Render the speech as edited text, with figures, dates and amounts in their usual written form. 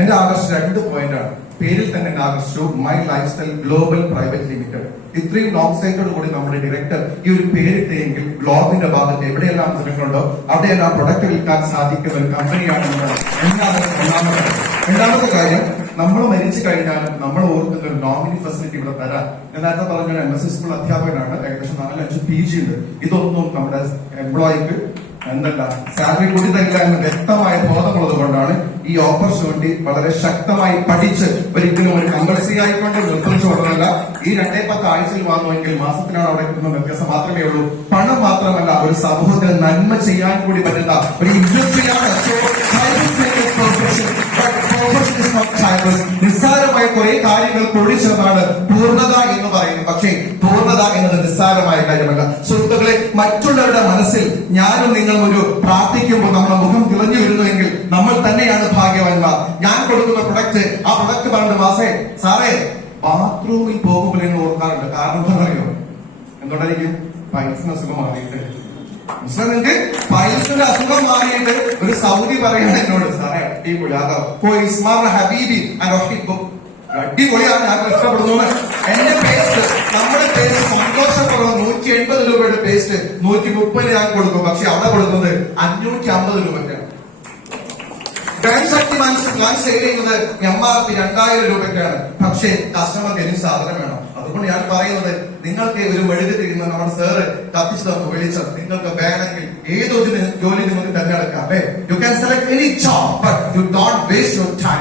എന്റെ ആകർഷിച്ച 2 പോയിന്റാണ്. പേരിൽ തന്നെ എന്നെ ആകർഷിച്ചു, my life style global private limited. ഇത്രയും ലോങ് സൈറ്റോട് കൂടി നമ്മുടെ ഡയറക്ടർ ഈ ഒരു പേരിട്ടെങ്കിൽ ബ്ലോഗിന്റെ ഭാഗത്ത് എവിടെയെല്ലാം ജനങ്ങളുണ്ടോ അവിടെയെല്ലാം പ്രൊഡക്റ്റ് വിൽക്കാൻ സാധിക്കുന്ന ഒരു കമ്പനിയാണ് രണ്ടാമത്തെ കാര്യം, നമ്മൾ മരിച്ചു കഴിഞ്ഞാലും നമ്മൾ ഓർക്കുന്ന ഒരു നോമിനി ഫെസിലിറ്റി ഇവിടെ തരാം. ഞാൻ നേരത്തെ പറഞ്ഞ MSc സ്കൂൾ അധ്യാപകനാണ്, ഏകദേശം 4-5 PG ഉണ്ട്. ഇതൊന്നും നമ്മുടെ എംപ്ലോയിക്ക് എന്തല്ല സാലറി കൂടി തരില്ല എന്ന് വ്യക്തമായ ബോധമുള്ളത് കൊണ്ടാണ് ഈ ഓപ്പർച്യൂണിറ്റി വളരെ ശക്തമായി പഠിച്ച് ഒരിക്കലും ഒരു കമ്പൽസറി ആയിക്കൊണ്ട് നിർദ്ദേശിച്ചു കൊടുക്കുന്നതല്ല. ഈ 2-10 ആഴ്ചയിൽ വാങ്ങുമെങ്കിൽ മാസത്തിനാണ് അവിടെ കിട്ടുന്ന വ്യത്യാസം മാത്രമേ ഉള്ളൂ. പണം മാത്രമല്ല, ഒരു സമൂഹത്തിന് നന്മ ചെയ്യാൻ കൂടി പറ്റുന്ന ഒരു ഇൻഡസ്ട്രിയാണ്. നിസ്സാരമായ കുറെ കാര്യങ്ങൾ പൊടിച്ചതാണ് പൂർണ്ണത എന്ന് പറയുന്നത്. പക്ഷേ പൂർണ്ണത എന്നത് നിസ്സാരമായ കാര്യമല്ല സുഹൃത്തുക്കളെ. മറ്റുള്ളവരുടെ മനസ്സിൽ ഞാനും നിങ്ങളും ഒരു പ്രാർത്ഥിക്കുമ്പോൾ നമ്മുടെ മുഖം തിളഞ്ഞു വരുന്നുവെങ്കിൽ നമ്മൾ തന്നെയാണ് ഭാഗ്യവാന്മാർ. ഞാൻ കൊടുക്കുന്ന പ്രൊഡക്റ്റ്, ആ പ്രൊഡക്റ്റ് പറഞ്ഞിട്ട് മാസേ സാറേ ബാത്റൂമിൽ പോകുമ്പോൾ നിങ്ങൾ ഓർക്കാറുണ്ട്. കാരണം എന്താ പറയുമോ? എന്തുകൊണ്ടായിരിക്കും? പൈൽസിന് അസുഖം മാറിയിട്ട്. നിങ്ങൾക്ക് പൈൽസിന്റെ അസുഖം മാറിയിട്ട് ഒരു സൗദി പറയണം എന്നോട്, സാറേ അടിപൊളി ഹബീബി അടിപൊളിയാണ്, ഞാൻ ഇഷ്ടപ്പെടുന്നു. എന്റെ പേസ്റ്റ്, നമ്മുടെ പേസ്റ്റ് സന്തോഷപ്പെടുന്ന 180 രൂപയുടെ പേസ്റ്റ് 130 ഞാൻ കൊടുക്കും. പക്ഷെ അവിടെ കൊടുക്കുന്നത് 550 രൂപയ്ക്കാണ്. ശക്തി ഞാൻ സെയിൽ ചെയ്യുന്നത് MRP 2000 രൂപയ്ക്കാണ്. പക്ഷേ കസ്റ്റമർക്ക് എനിക്ക് സാധനം വേണം. അതുകൊണ്ട് ഞാൻ പറയുന്നത്, നിങ്ങൾക്ക് ഒരു വഴുതി തിരിയുന്ന നമ്മുടെ സാറ് കത്തിച്ചു തന്നു വെളിച്ചം. നിങ്ങൾക്ക് വേണമെങ്കിൽ ഏതൊരു ജോലി നിങ്ങൾക്ക് തിരഞ്ഞെടുക്കാം. You can select any job, but you don't waste your time.